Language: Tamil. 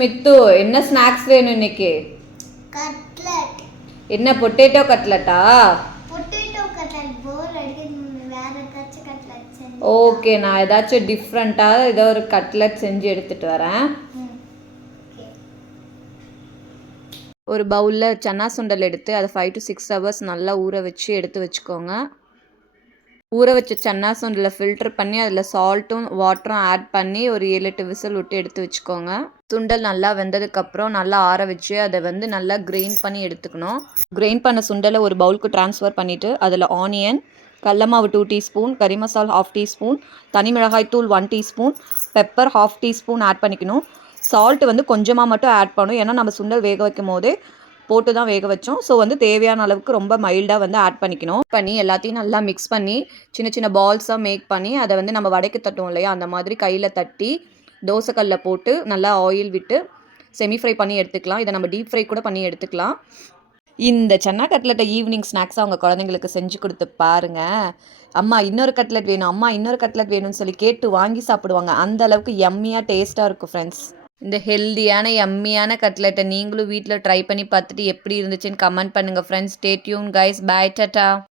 மித்து என்ன ஸ்நாக்ஸ் வேணும் இன்னைக்கு? கட்லட். என்ன பொட்டேட்டோ கட்லட்டா? பொட்டேட்டோ கட்லட் போர் அடிக்குது, வேற ஏதாச்சும் கட்லட் செஞ்சு. ஓகே, நான் ஏதாச்சும் டிஃப்ரெண்ட்டாக ஏதோ ஒரு கட்லட் செஞ்சு எடுத்துகிட்டு வரேன். ஒரு பவுலில் சன்னா சுண்டல் எடுத்து அதை 5 to 6 hours நல்லா ஊற வச்சு எடுத்து வச்சுக்கோங்க. ஊற வச்ச சன்னா சுண்டலை ஃபில்டர் பண்ணி அதில் சால்ட்டும் வாட்டரும் ஆட் பண்ணி ஒரு 7-8 விசில் விட்டு எடுத்து வச்சுக்கோங்க. சுண்டல் நல்லா வெந்ததுக்கப்புறம் நல்லா ஆற வச்சு அதை நல்லா கிரைண்ட் பண்ணி எடுத்துக்கணும். கிரைண்ட் பண்ண சுண்டலை ஒரு பவுலுக்கு ட்ரான்ஸ்ஃபர் பண்ணிவிட்டு அதில் ஆனியன், கடல மாவு 2 டீஸ்பூன், கறி மசாலா 1/2 டீஸ்பூன், தனி மிளகாய் தூள் 1 டீஸ்பூன், பெப்பர் 1/2 டீஸ்பூன் ஆட் பண்ணிக்கணும். சால்ட்டு கொஞ்சமாக மட்டும் ஆட் பண்ணணும், ஏன்னா நம்ம சுண்டல் வேக வைக்கும் போதே போட்டு தான் வேக வச்சோம். ஸோ தேவையான அளவுக்கு ரொம்ப மைல்டாக ஆட் பண்ணிக்கணும். எல்லாத்தையும் நல்லா மிக்ஸ் பண்ணி சின்ன சின்ன பால்ஸாக மேக் பண்ணி அதை நம்ம வடைக்கு தட்டுவோம் இல்லையா, அந்த மாதிரி கையில் தட்டி தோசைக்கல்ல போட்டு நல்லா ஆயில் விட்டு செமி ஃப்ரை பண்ணி எடுத்துக்கலாம். இதை நம்ம டீப் ஃப்ரை கூட பண்ணி எடுத்துக்கலாம். இந்த சன்னா கட்லெட்டை ஈவினிங் ஸ்நாக்ஸாக அவங்க குழந்தைங்களுக்கு செஞ்சு கொடுத்து பாருங்கள். அம்மா இன்னொரு கட்லெட் வேணும், அம்மா இன்னொரு கட்லெட் வேணும்னு சொல்லி கேட்டு வாங்கி சாப்பிடுவாங்க. அந்த அளவுக்கு யம்மியாக டேஸ்ட்டாக இருக்கும் ஃப்ரெண்ட்ஸ். இந்த ஹெல்தியான யம்மியான கட்லெட்டை நீங்களும் வீட்டில் ட்ரை பண்ணி பார்த்துட்டு எப்படி இருந்துச்சுன்னு கமெண்ட் பண்ணுங்கள் friends. Stay tuned guys, bye, Tata.